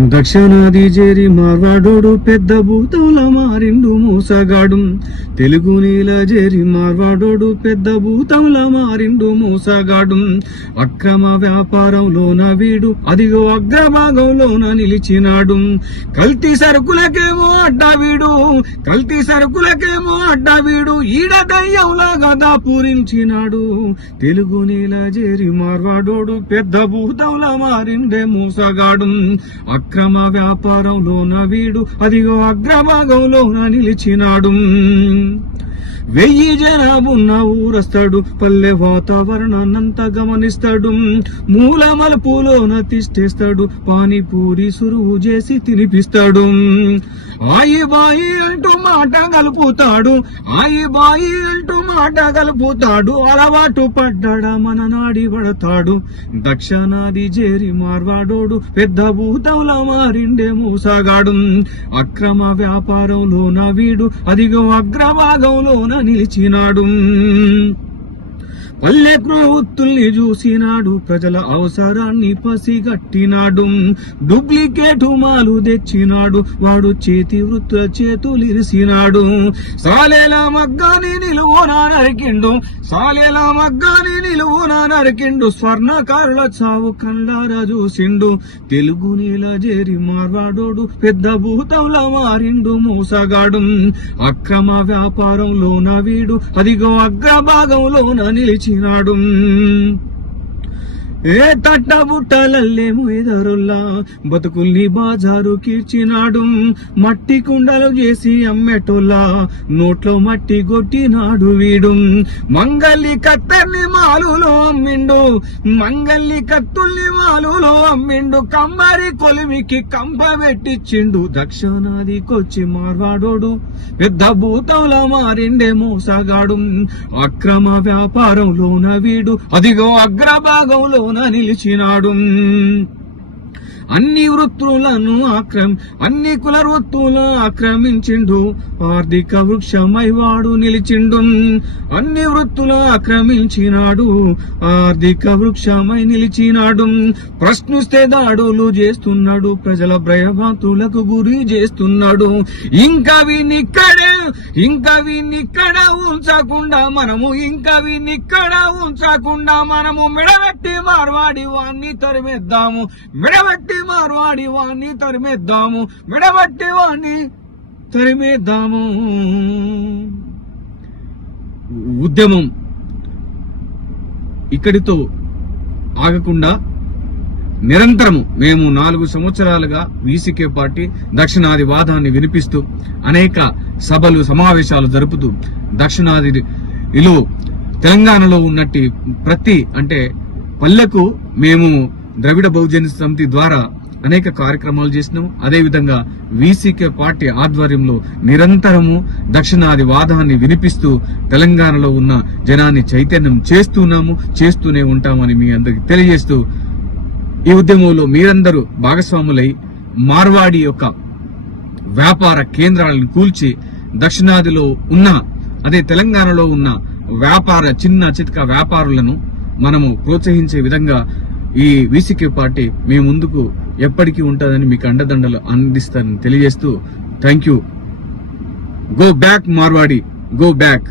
దక్షిణాది చేరి మార్వాడోడు పెద్ద భూతంల మారిండు మూసగాడు. తెలుగు నీల చేరి మార్వాడోడు పెద్ద భూతంల మారిండు మూసగాడు. అక్రమ వ్యాపారంలోన వీడు అదిగో అగ్రభాగంలోన నిలిచినాడు. కల్తీ సరుకులకేమో అడ్డా వీడు కల్తీ సరుకులకేమో అడ్డా వీడు ఈడ దయ్యంలాగా దాపూరించినాడు. తెలుగు నీల చేరి మార్వాడోడు పెద్ద భూతంలా మారిండే మూసగాడు. అక్రమ వ్యాపారంలోన వీడు అదిగో అగ్రభాగంలోన నిలిచినాడు. వెయ్యి జనాభున్న ఊరస్తాడు పల్లె వాతావరణాన్నంతా గమనిస్తాడు. మూల మలుపులోన తిష్టేస్తాడు పానీపూరి సురువు చేసి తినిపిస్తాడు. ఆయి బాయి అంటూ మాట కలుపుతాడు ఆయి బాయి అంటూ మాట కలుపుతాడు అలవాటు పడ్డాడా మన నాడి పడతాడు. దక్షిణాది చేరి మార్వాడోడు పెద్ద భూతంలో మారిండే మూసాగాడు. అక్రమ వ్యాపారంలోన వీడు అదిగో అగ్రభాగంలోన నిలిచినాడు. పల్లె ప్రవృత్తుల్ని చూసినాడు ప్రజల అవసరాన్ని పసిగట్టినాడు. డూప్లికేట్ మాలు తెచ్చినాడు వాడు చేతి వృత్తుల చేతులు ఇరిసినాడు సాలేల మగ్గాని నిలువునా నరికిండు సాలేల మగ్గాని నిలువునా నరికిండు స్వర్ణకారుల చావు కండార చూసిండు. తెలుగు నీల జేరి మార్వాడోడు పెద్ద భూతంల మారిండు మూసగాడు. అక్రమ వ్యాపారంలోన వీడు అదిగో అగ్రభాగంలోన నిలిచినాడు ఏ తట్ట బుట్టలల్లేము ఎదరుల్లా. బతుకుల్ని బాజారు కీర్చినాడు. మట్టి కుండలు చేసి అమ్మేటోల్లా. నోట్లో మట్టి కొట్టినాడు వీడు. మంగళి కత్తర్ని మాలులో అమ్మిండు. మంగళి కత్తుల్ని మాలులో అమ్మిండు. కమ్మరి కొలిమికి కంప పెట్టిచ్చిండు. దక్షిణాదికొచ్చి మార్వాడోడు. పెద్ద భూతంలా మారిండే మోసగాడు. అక్రమ వ్యాపారంలోన వీడు. అదిగో అగ్రభాగంలో అగ్రభాగంలోన నిలిచినాడు. అన్ని వృత్తులను ఆక్రమ అన్ని కుల వృత్తులను ఆక్రమించిండు. ఆర్థిక వృక్షమై వాడు నిలిచిండు. అన్ని వృత్తులు ఆక్రమించినాడు. ఆర్థిక వృక్షమై నిలిచినాడు. ప్రశ్నిస్తే దాడులు చేస్తున్నాడు. ప్రజల భయభాతులకు గురి చేస్తున్నాడు. ఇంకా వీనిక్కడే ఇంకా వీనిక్కడ ఉంచకుండా మనము ఇంకా వీనిక్కడ ఉంచకుండా మనము మిడబెట్టి మార్వాడి వాణ్ణి తరిమేద్దాము. మిడబెట్టి మార్వాడి వాణ్ణి తరిమేద్దాము. మెడబెట్టి వాణ్ణి తరిమేద్దాము. ఉద్యమం ఇక్కడితో ఆగకుండా నిరంతరము మేము నాలుగు సంవత్సరాలుగా వీసీకే పార్టీ దక్షిణాది వాదాన్ని వినిపిస్తూ అనేక సభలు సమావేశాలు జరుపుతూ దక్షిణాది ఇలు తెలంగాణలో ఉన్నట్టు ప్రతి అంటే పల్లెకు మేము ద్రవిడ బహుజన సమితి ద్వారా అనేక కార్యక్రమాలు చేసినాము. అదేవిధంగా వీసీకే పార్టీ ఆధ్వర్యంలో నిరంతరము దక్షిణాది వాదాన్ని వినిపిస్తూ తెలంగాణలో ఉన్న జనాన్ని చైతన్యం చేస్తున్నాము చేస్తూనే ఉంటామని మీ అందరికి తెలియజేస్తూ ఈ ఉద్యమంలో మీరందరూ భాగస్వాములై మార్వాడి యొక్క వ్యాపార కేంద్రాలను కూల్చి దక్షిణాదిలో ఉన్న అదే తెలంగాణలో ఉన్న వ్యాపార చిన్న చితక వ్యాపారులను మనము ప్రోత్సహించే విధంగా ఈ వీసీకే పార్టీ మీ ముందుకు ఎప్పటికీ ఉంటుందని మీకు అండదండలు అందిస్తానని తెలియజేస్తూ thank you. Go back Marwadi go back